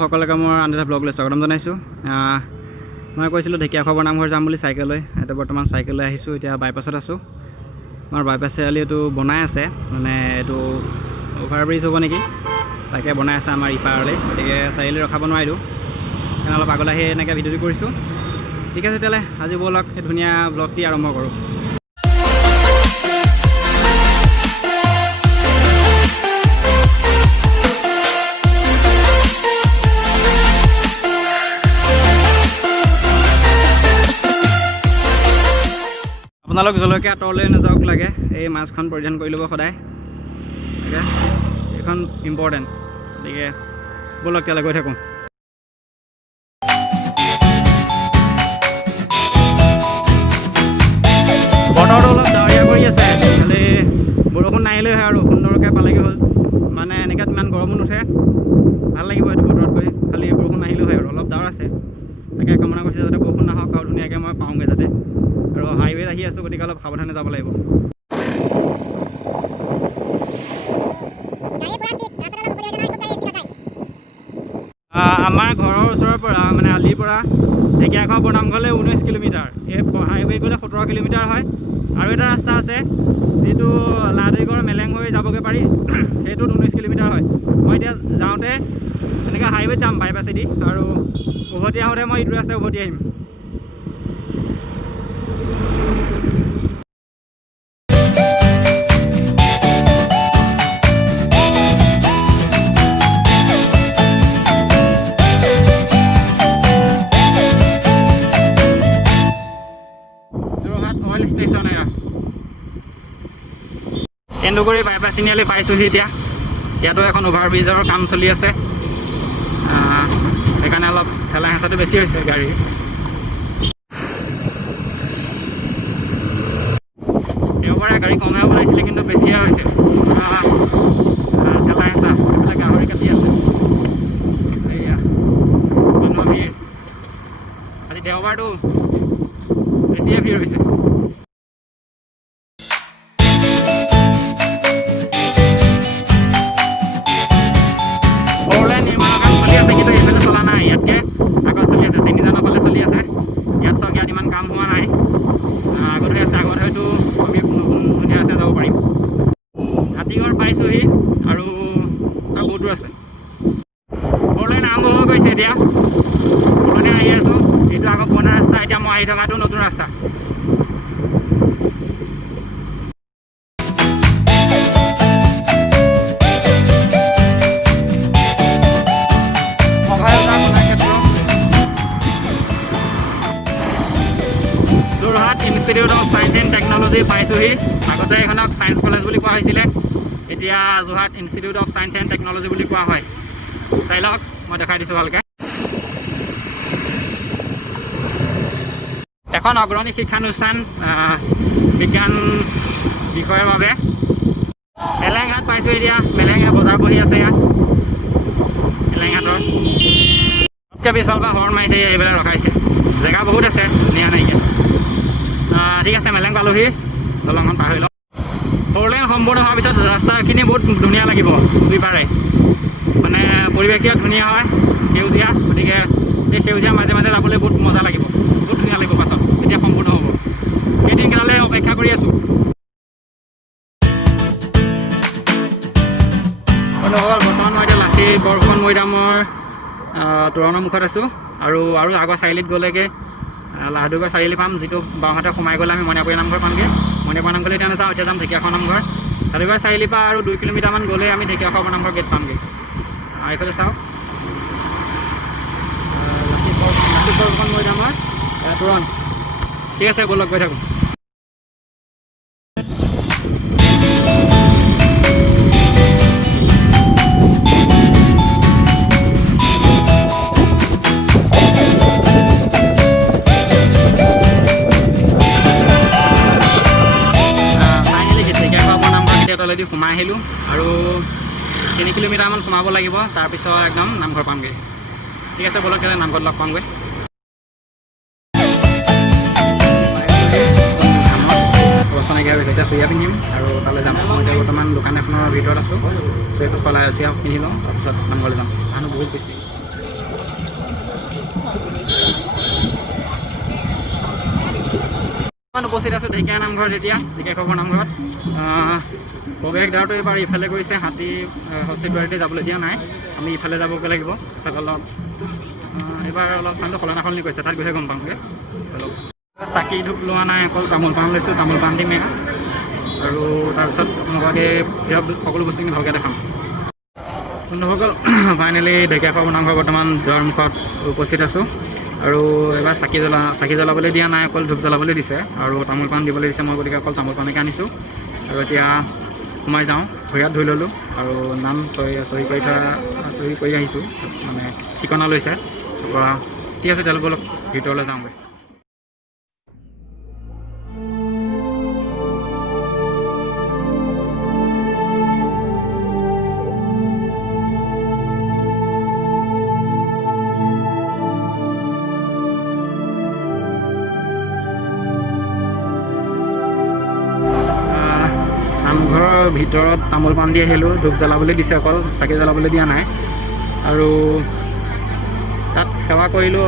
সকলোকে মোৰ আন এটা ব্লগলৈ স্বাগতম জনাইছোঁ। মই কৈছিলোঁ ঢেকীয়াখোৱা নামঘৰ যাম বুলি চাইকেল লৈ। এতিয়া বৰ্তমান চাইকেল লৈ আহিছোঁ। এতিয়া বাইপাছত আছোঁ। আমাৰ বাইপাছ চাৰিআলি এইটো বনাই আছে, মানে এইটো অভাৰ ব্ৰিজ হ'ব নেকি, তাকে বনাই আছে আমাৰ ইপাৰলৈ। গতিকে চাৰিআলি ৰখাব নোৱাৰিলোঁ, সেইকাৰণে অলপ আগলৈ আহি এনেকৈ ভিডিঅ'টো কৰিছোঁ। ঠিক আছে, তেতিয়াহ'লে আজি ব'লক সেই ধুনীয়া ব্লগটি আৰম্ভ কৰোঁ। আপোনালোক জলকীয়া আঁতৰলৈ নাযাওক লাগে, এই মাস্কখন পৰিধান কৰি ল'ব সদায়। তাকে এইখন ইম্পৰ্টেণ্ট, গতিকে ব'লক তেতিয়ালৈ গৈ থাকোঁ। বতৰটো অলপ ডাৱৰীয়া কৰি আছে, খালি বৰষুণ নাহিলেই হয় আৰু সুন্দৰকৈ পালেগৈ হ'ল। মানে এনেকৈ ইমান গৰমো নুঠে, ভাল লাগিব এইটো বতৰত গৈ। খালি বৰষুণ নাহিলেও হয় আৰু অলপ ডাৱৰ আছে। তাকে কামনা কৰিছে যাতে বৰষুণ নাহক আৰু ধুনীয়াকৈ মই পাওঁগৈ যাতে। আৰু হাইৱেত আহি আছোঁ, গতিকে অলপ সাৱধানে যাব লাগিব। আমাৰ ঘৰৰ ওচৰৰ পৰা মানে আলিৰ পৰা ঢেকীয়াখোৱা বৰনামঘৰলৈ 19 কিলোমিটাৰ। এই হাইৱে গ'লে 17 কিলোমিটাৰ হয়। আৰু এটা ৰাস্তা আছে যিটো লাহদেগড় মেলেং হৈ যাবগৈ পাৰি, সেইটোত 19 কিলোমিটাৰ হয়। মই এতিয়া যাওঁতে এনেকৈ হাইৱেত যাম বাইপাছেদি, আৰু উভতি আহোঁতে মই ইটো ৰাস্তাই উভতি আহিম। কেন্দুগুৰি বাইপাছ তিনিআলি পাইছোঁহি এতিয়া। ইয়াতো এখন অভাৰ ব্ৰিজৰ কাম চলি আছে, সেইকাৰণে অলপ ঠেলা হেঁচাটো বেছি হৈছে গাড়ী। দেওবাৰে গাড়ী কমহে ওলাইছিলে, কিন্তু বেছিহে হৈছে ঠেলা হেঁচা। এইফালে গাহৰি কাটি আছে, এয়া মানুহৰ ভিৰ। আজি দেওবাৰটো বেছিহে ভিৰ হৈছে। পাইছোঁহি আৰু বহুতো আছে। ফ'ৰলেন আৰম্ভ হৈ গৈছে এতিয়া, ফ'ৰলেনে আহি আছোঁ। এইটো আগৰ পুৰণা ৰাস্তা, এতিয়া মই আহি থকাটো নতুন ৰাস্তা। Jorhat institute of science and technology পাইছোঁহি। আগতে এইখনক চায়েন্স কলেজ বুলি কোৱা হৈছিলে, এতিয়া Jorhat institute of science and technology বুলি কোৱা হয়। চাই লওক, মই দেখাই দিছোঁ ভালকৈ। এখন অগ্ৰণী শিক্ষানুষ্ঠান বিজ্ঞান বিষয়ৰ বাবে। মেলেংঘাট পাইছোঁ এতিয়া, মেলেংঘাট বজাৰ বহি আছে ইয়াত মেলেংঘাটৰ। সবকৈ পিছফালৰ পৰা হৰ্ণ মাৰিছে, এইবিলাক ৰখাইছে। জেগা বহুত আছে, নিয়া নাইকিয়া। ঠিক আছে, মেলেং পালোহি, দলংখন পাৰ হৈ লওক। ফ'ৰলেন সম্পূৰ্ণ হোৱাৰ পিছত ৰাস্তাখিনি বহুত ধুনীয়া লাগিব দুইপাৰে, মানে পৰিৱেশটো ধুনীয়া হয়, সেউজীয়া। গতিকে এই সেউজীয়া মাজে মাজে যাবলৈ বহুত মজা লাগিব, বহুত ধুনীয়া লাগিব পাছত যেতিয়া সম্পূৰ্ণ হ'ব। সেই দিনকেইটালৈ অপেক্ষা কৰি আছোঁ। বৰ্তমান মই এতিয়া লাচি বৰফুকন মৈদামৰ তোৰণৰ মুখত আছোঁ, আৰু আগৰ চাৰিআলিত গ'লেগৈ লাহদেগড় চাৰিআলি পাম, যিটো বাওঁহাতে সোমাই গ'লে আমি মইনাপুৰীয়া নামঘৰ পামগৈ। মইনাপুৰীয়া নামঘৰলৈ এতিয়া নাযাওঁ, এতিয়া যাম ঢেকীয়াখোৱা নামঘৰ। লাহদেগড় চাৰিআলিৰ পৰা আৰু 2 কিলোমিটাৰমান গ'লে আমি ঢেকীয়াখোৱা নামঘৰ গেট পামগৈ। এইফালে চাওক, লাচি বৰফুকন মৈদামৰ তোৰণ। ঠিক আছে, ব'লক গৈ থাকোঁ। তলেদি সোমাই আহিলোঁ, আৰু 3 কিলোমিটাৰমান সোমাব লাগিব, তাৰপিছত একদম নামঘৰ পামগৈ। ঠিক আছে, ব'লক তেতিয়াহ'লে নামঘৰত লগ পামগৈ। অৱস্থা নাইকিয়া হৈছে, এতিয়া চুৰিয়া পিন্ধিম আৰু তালৈ যাম। মই এতিয়া বৰ্তমান দোকান এখনৰ ভিতৰত আছোঁ, চুৰিয়াটো সলাই পিন্ধি লওঁ, তাৰপিছত নামঘৰলৈ যাম। মানুহ বহুত বেছি। উপস্থিত আছোঁ ঢেকীয়া নামঘৰত এতিয়া ঢেকীয়াখোৱা নামঘৰত প্ৰৱেশদ্বাৰটো এইবাৰ ইফালে কৰিছে হাতী হস্তিদ্বাৰতে যাবলৈ দিয়া নাই আমি ইফালে যাবগৈ লাগিব তাত অলপ এইবাৰ অলপ চানটো সলনা সলনি কৰিছে তাত গৈহে গম পামগৈ অলপ চাকি ধূপ লোৱা নাই অকল তামোল পাণ লৈছোঁ তামোল পাণ দিম আৰু তাৰপিছত আপোনালোকে সকলো বস্তুখিনি ভালকৈ দেখাম বন্ধুসকল ফাইনেলি ঢেকীয়াখোৱা নামঘৰ বৰ্তমান দুৱাৰমুখত উপস্থিত আছোঁ আৰু এবাৰ চাকি জ্বলাবলৈ দিয়া নাই অকল ধূপ জ্বলাবলৈ দিছে আৰু তামোল পাণ দিবলৈ দিছে মই গতিকে অকল তামোল পাণকে আনিছোঁ আৰু এতিয়া সোমাই যাওঁ ভৰি হাত ধুই ল'লোঁ আৰু নাম চহী কৰি আহিছোঁ মানে ঠিকনা লৈছে তাৰপৰা ঠিক আছে তেওঁলোকে অলপ ভিতৰলৈ যাওঁগৈ নামঘৰৰ ভিতৰত তামোল পাণ দি আহিলোঁ ধূপ জ্বলাবলৈ দিছে অকল চাকি জ্বলাবলৈ দিয়া নাই আৰু তাত সেৱা কৰিলোঁ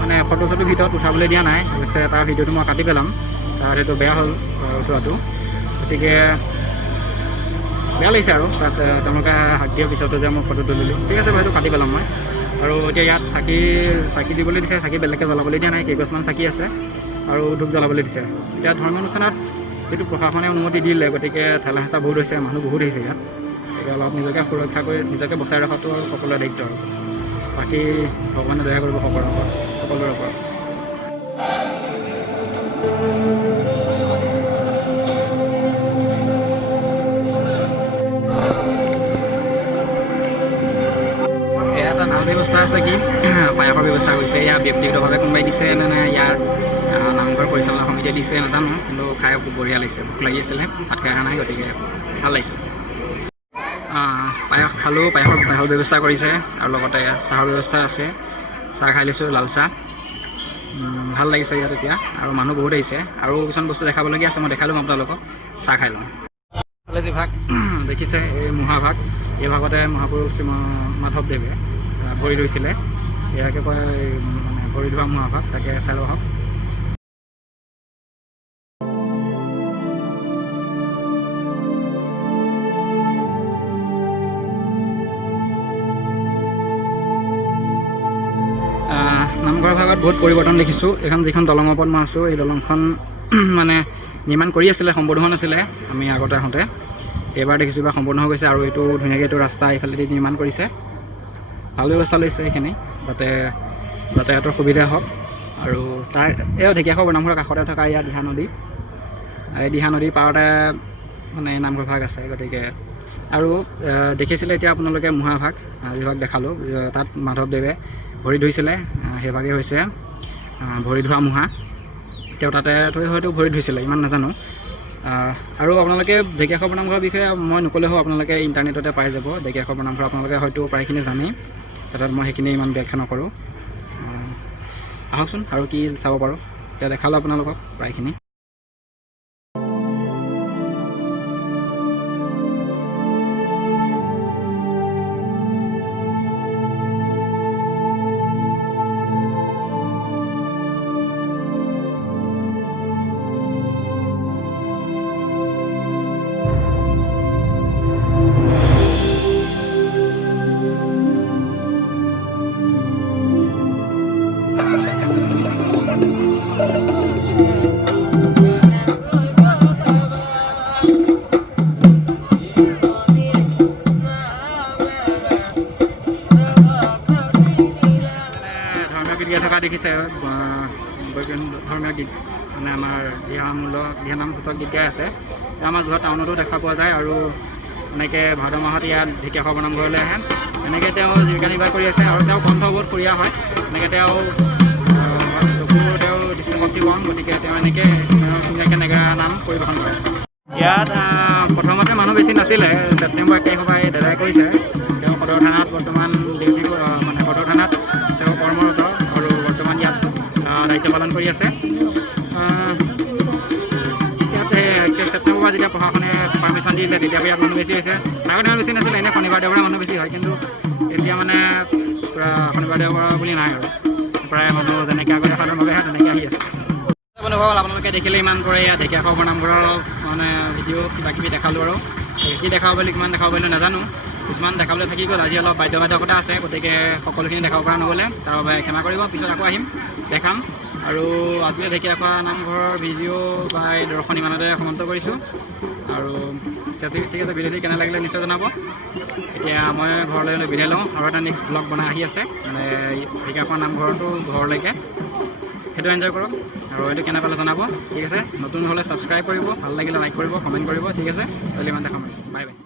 মানে ফটো চটো ভিতৰত উঠাবলৈ দিয়া নাই অৱশ্যে তাৰ ভিডিঅ'টো মই কাটি পেলাম তাত সেইটো বেয়া হ'ল উঠোৱাটো গতিকে বেয়া লাগিছে আৰু তাত তেওঁলোকে হাত দিয়াৰ পিছতো যে মই ফটো তুলিলোঁ ঠিক আছে সেইটো কাটি পেলাম মই আৰু এতিয়া ইয়াত চাকি দিবলৈ দিছে চাকি বেলেগকৈ জ্বলাবলৈ দিয়া নাই কেইগছমান চাকি আছে আৰু ধূপ জ্বলাবলৈ দিছে এতিয়া ধৰ্মীয় অনুষ্ঠানত এইটো প্ৰশাসনে অনুমতি দিলে গতিকে ঠেলা হেঁচা বহুত হৈছে মানুহ বহুত আহিছে ইয়াত গতিকে অলপ নিজকে সুৰক্ষা কৰি নিজকে বচাই ৰখাটো আৰু সকলোৰে দায়িত্ব আৰু বাকী ভগৱানে দয়া কৰিব সকলোৰে ওপৰত এয়া এটা ভাল ব্যৱস্থা আছে কি পায়সৰ ব্যৱস্থা কৰিছে ইয়াৰ ব্যক্তিগতভাৱে কোনোবাই দিছে নে ইয়াৰ নামঘৰ পৰিচালনা সমিতিয়ে দিছে নাজানো কিন্তু খাই বঢ়িয়া লাগিছে ভোক লাগি আছিলে ভাত খাই অহা নাই গতিকে ভাল লাগিছে পায়স খালোঁ পায়সৰ ব্যৱস্থা কৰিছে আৰু লগতে চাহৰ ব্যৱস্থা আছে চাহ খাই লৈছোঁ লাল চাহ ভাল লাগিছে ইয়াত এতিয়া আৰু মানুহ বহুত আহিছে আৰু কিছুমান বস্তু দেখাবলগীয়া আছে মই দেখাই ল'ম আপোনালোকক চাহ খাই লওঁ যি ভাগ দেখিছে এই মহাভাগ এই ভাগতে মহাপুৰুষ শ্ৰীমাধৱদেৱে ভৰি ধুইছিলে ইয়াকে কয় মানে ভৰি ধোৱা মহাভাগ তাকে চাই লওঁ আহক নামঘৰৰ ভাগত বহুত পৰিৱৰ্তন দেখিছোঁ এইখন যিখন দলঙৰ ওপৰত মই আছোঁ এই দলংখন মানে নিৰ্মাণ কৰি আছিলে সম্পূৰ্ণ হোৱা নাছিলে আমি আগতে আহোঁতে এইবাৰ দেখিছোঁ বা সম্পূৰ্ণ হৈ গৈছে আৰু এইটো ধুনীয়াকৈ এইটো ৰাস্তা এইফালেদি নিৰ্মাণ কৰিছে ভাল ব্যৱস্থা লৈছে এইখিনি যাতে যাতায়াতৰ সুবিধা হওক আৰু তাৰ এই ঢেকীয়াখোৱা নামঘৰৰ কাষতে থকা ইয়াত দিহা নদী এই দিহা নদীৰ পাৰতে মানে নামঘৰ ভাগ আছে গতিকে আৰু দেখিছিলে এতিয়া আপোনালোকে মহাভাগ যিভাগ দেখালোঁ তাত মাধৱদেৱে ভৰি ধুইছিলে সেইভাগেই হৈছে ভৰি ধোৱা মুহা তেওঁ তাতে থৈ হয়তো ভৰি ধুইছিলে ইমান নাজানো আৰু আপোনালোকে ঢেকীয়াখোৱা নামঘৰৰ বিষয়ে মই নক'লেও আপোনালোকে ইণ্টাৰনেটতে পাই যাব ঢেকীয়াখোৱা নামঘৰ আপোনালোকে হয়তো প্ৰায়খিনি জানেই তাত মই সেইখিনি ইমান ব্যাখ্যা নকৰোঁ আহকচোন আৰু কি চাব পাৰোঁ এতিয়া দেখালোঁ আপোনালোকক প্ৰায়খিনি থকা দেখিছে ধৰ্মীয় গীত মানে আমাৰ দিহানাম সূচক গীত গাই আছে আমাৰ যোৰহাট টাউনতো দেখা পোৱা যায় আৰু এনেকৈ ভাদ মাহত ইয়াত ঢেকীয়াখোৱা নামঘৰলৈ আহে এনেকৈ তেওঁ জীৱিকা নিৰ্বাহ কৰি আছে আৰু তেওঁ কণ্ঠবোধ কৰিয়া হয় এনেকৈ তেওঁ দৃষ্টিশক্তি কম গতিকে তেওঁ এনেকৈ ধুনীয়াকৈ নাম পৰিৱেশন কৰে ইয়াত প্ৰথমতে মানুহ বেছি নাছিলে ছেপ্টেম্বৰ 1 তাৰিখৰ পৰা এই দাদাই কৰিছে তেওঁ সদৰ থানাত বৰ্তমান ডিউটি মানে সদৰ থানাত তেওঁ কৰ্মৰত আৰু বৰ্তমান ইয়াত দায়িত্ব পালন কৰি আছে ইয়াত ছেপ্টেম্বৰ পৰা যেতিয়া প্ৰশাসনে পাৰ্মিশ্যন দিলে তেতিয়া ইয়াত মানুহ বেছি হৈছে আগতে মানুহ বেছি নাছিলে এনেই শনিবাৰ দেওবাৰে মানুহ বেছি হয় কিন্তু এতিয়া মানে পূৰা শনিবাৰ দেওবাৰ বুলি নাই আৰু প্ৰায় মানুহ যেনেকৈ আগতে সাধাৰণভাৱে আহে তেনেকৈ আহি আছে অনুভৱ হ'ল আপোনালোকে দেখিলে ইমান কৰে ইয়াত ঢেকীয়াখোৱা নামঘৰৰ মানে ভিডিঅ' কিবাকিবি দেখালোঁ আৰু কি দেখাব বুলি কিমান দেখাব বুলি নাজানো কিছুমান দেখাবলৈ থাকি গ'ল আজি অলপ বাধ্যবাধকতা আছে গতিকে সকলোখিনি দেখাব পৰা নগ'লে তাৰ বাবে ক্ষমা কৰিব পিছত আকৌ আহিম দেখাম আৰু আজিলৈ ঢেকীয়াখোৱা নামঘৰৰ ভিডিঅ' বা এই দৰ্শন ইমানতে সমাপ্ত কৰিছোঁ আৰু ঠিক আছে ভিডিঅ'টি কেনে লাগিলে নিশ্চয় জনাব এতিয়া মই ঘৰলৈ বিদায় লওঁ আৰু এটা নেক্সট ব্লগ বনাই আহি আছে মানে ঢেকীয়াখোৱা নামঘৰটো ঘৰলৈকে সেইটো এনজয় কৰক আৰু এইটো কেনে পালে জনাব ঠিক আছে নতুন হ'লে ছাবস্ক্ৰাইব কৰিব ভাল লাগিলে লাইক কৰিব কমেণ্ট কৰিব ঠিক আছে কালি ইমান দেখাম বাই বাই